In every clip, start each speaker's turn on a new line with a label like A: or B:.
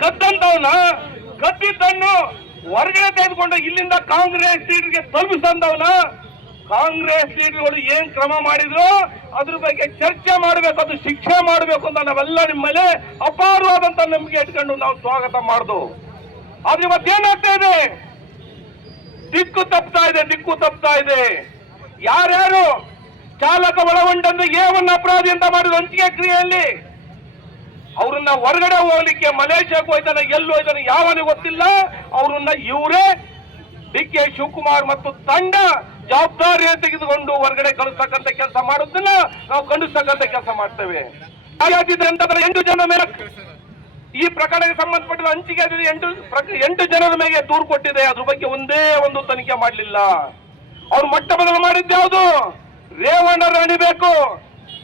A: ಕದ್ದಂತವನ ಕದ್ದಿದ್ದನ್ನು ಹೊರಗಡೆ ತೆಗೆದುಕೊಂಡು ಇಲ್ಲಿಂದ ಕಾಂಗ್ರೆಸ್ ಸೀಟ್ಗೆ ತಲುಪಿಸಂದವನ ಕಾಂಗ್ರೆಸ್ ಲೀಡರ್ಗಳು ಏನ್ ಕ್ರಮ ಮಾಡಿದ್ರು? ಅದ್ರ ಬಗ್ಗೆ ಚರ್ಚೆ ಮಾಡಬೇಕು, ಅದು ಶಿಕ್ಷೆ ಮಾಡಬೇಕು ಅಂತ ನಾವೆಲ್ಲ ನಿಮ್ಮಲ್ಲಿ ಅಪಾರವಾದಂತ ನಂಬಿಕೆ ಇಟ್ಕೊಂಡು ನಾವು ಸ್ವಾಗತ ಮಾಡ್ದು. ಆದ್ರೆ ಇವತ್ತೇನಾಗ್ತಾ ಇದೆ? ದಿಕ್ಕು ತಪ್ತಾ ಇದೆ, ದಿಕ್ಕು ತಪ್ತಾ ಇದೆ. ಯಾರ್ಯಾರು ಚಾಲಕ ಒಳಗೊಂಡಂದು ಏವನ್ನ ಅಪರಾಧಿ ಅಂತ ಮಾಡಿದ್ರು ಹಂಚಿಕೆ ಕ್ರಿಯೆಯಲ್ಲಿ? ಅವ್ರನ್ನ ಹೊರಗಡೆ ಹೋಗ್ಲಿಕ್ಕೆ ಮಲೇಷ್ಯಾಕ್ಕೆ ಹೋಯ್ತಾನೆ, ಎಲ್ಲಿ ಹೋಯ್ತಾನೆ ಯಾವನಿಗೆ ಗೊತ್ತಿಲ್ಲ. ಅವ್ರನ್ನ ಇವರೇ ಡಿ ಕೆ ಶಿವಕುಮಾರ್ ಮತ್ತು ತಂಡ ಜವಾಬ್ದಾರಿಯ ತೆಗೆದುಕೊಂಡು ಹೊರಗಡೆ ಕಳಿಸ್ತಕ್ಕಂಥ ಕೆಲಸ ಮಾಡೋದನ್ನ ನಾವು ಖಂಡಿಸ್ತಕ್ಕಂಥ ಕೆಲಸ ಮಾಡ್ತೇವೆ. ಅಂತಂದ್ರೆ ಎಂಟು ಜನ ಮೇಲೆ ಈ ಪ್ರಕರಣಕ್ಕೆ ಸಂಬಂಧಪಟ್ಟ ಹಂಚಿಕೆ ಎಂಟು ಎಂಟು ಜನರ ಮೇಲೆ ದೂರು ಕೊಟ್ಟಿದೆ. ಅದ್ರ ಬಗ್ಗೆ ಒಂದೇ ಒಂದು ತನಿಖೆ ಮಾಡಲಿಲ್ಲ. ಅವ್ರು ಮೊಟ್ಟ ಮೊದಲು ಮಾಡಿದ್ದು ಯಾವುದು? ರೇವಣ್ಣರ ಅಣಿಬೇಕು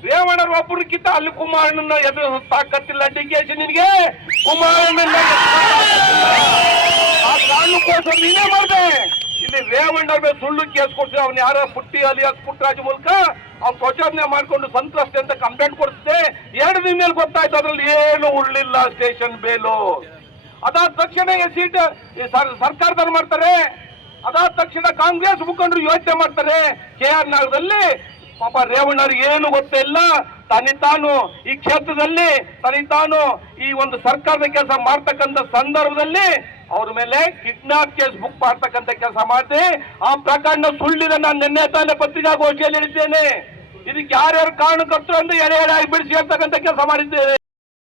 A: ರೇವಣ್ಣರ ಒಬ್ಬರಿಗಿಂತ ಅಲ್ಲಿ ಕುಮಾರಣ್ಣನ ಎದುರು ತಾಕತ್ತಿಲ್ಲ ಡಿ ನಿನಗೆ? ಕುಮಾರಣ್ಣನ ಆ ಕಾರಣಕ್ಕೋಸ್ಕರ ನೀನೇ ಮಾಡಿದೆ. ಇಲ್ಲಿ ರೇವಣ್ಣರ ಮೇಲೆ ಸುಳ್ಳು ಕೇಸ್ ಕೊಡ್ತೀವಿ. ಅವ್ನು ಯಾರೋ ಪುಟ್ಟಿ ಅಲಿಯಾಸ್ ಪುಟ್ಟರಾಜ್ ಮೂಲಕ ಅವ್ನು ಪ್ರಚೋದನೆ ಮಾಡ್ಕೊಂಡು ಸಂತ್ರಸ್ತೆ ಅಂತ ಕಂಪ್ಲೇಂಟ್ ಕೊಡಿಸಿದೆ ಎರಡು ದಿನ ಮೇಲೆ ಗೊತ್ತಾಯ್ತು, ಅದ್ರಲ್ಲಿ ಏನು ಉಳ್ಳಿಲ್ಲ ಸ್ಟೇಷನ್ ಬೇಲು. ಅದಾದ ತಕ್ಷಣ ಸೀಟ್, ಈ ಸರ್- ಸರ್ಕಾರದವ್ರು ಮಾಡ್ತಾರೆ. ಅದಾದ ತಕ್ಷಣ ಕಾಂಗ್ರೆಸ್ ಮುಖಂಡರು ಯೋಚನೆ ಮಾಡ್ತಾರೆ. ಕೆ ಆರ್ ನಗರದಲ್ಲಿ ಪಾಪ ರೇವಣ್ಣವ್ರಿಗೆ ಏನು ಗೊತ್ತಿಲ್ಲ ತನಿತಾನು ಈ ಕ್ಷೇತ್ರದಲ್ಲಿ ತನಿತಾನು ಈ ಒಂದು ಸರ್ಕಾರದ ಕೆಲಸ ಮಾಡ್ತಕ್ಕಂಥ ಸಂದರ್ಭದಲ್ಲಿ ಅವ್ರ ಮೇಲೆ ಕಿಡ್ನಾಪ್ ಕೇಸ್ ಬುಕ್ ಮಾಡ್ತಕ್ಕಂಥ ಕೆಲಸ ಮಾಡಿದೆ. ಆ ಪ್ರಕರಣ ಸುಳ್ಳಿದ ನಾನು ನಿನ್ನೆ ತಾನೇ ಪತ್ರಿಕಾಗೋಷ್ಠಿಯಲ್ಲಿ ಹೇಳಿದ್ದೇನೆ. ಇದಕ್ಕೆ ಯಾರ್ಯಾರು ಕಾರಣಕರ್ತರು ಅಂದ್ರೆ ಎಡೆ ಎಡೆ ಬಿಡಿಸಿ ಹೇಳ್ತಕ್ಕಂಥ ಕೆಲಸ ಮಾಡಿದ್ದೇನೆ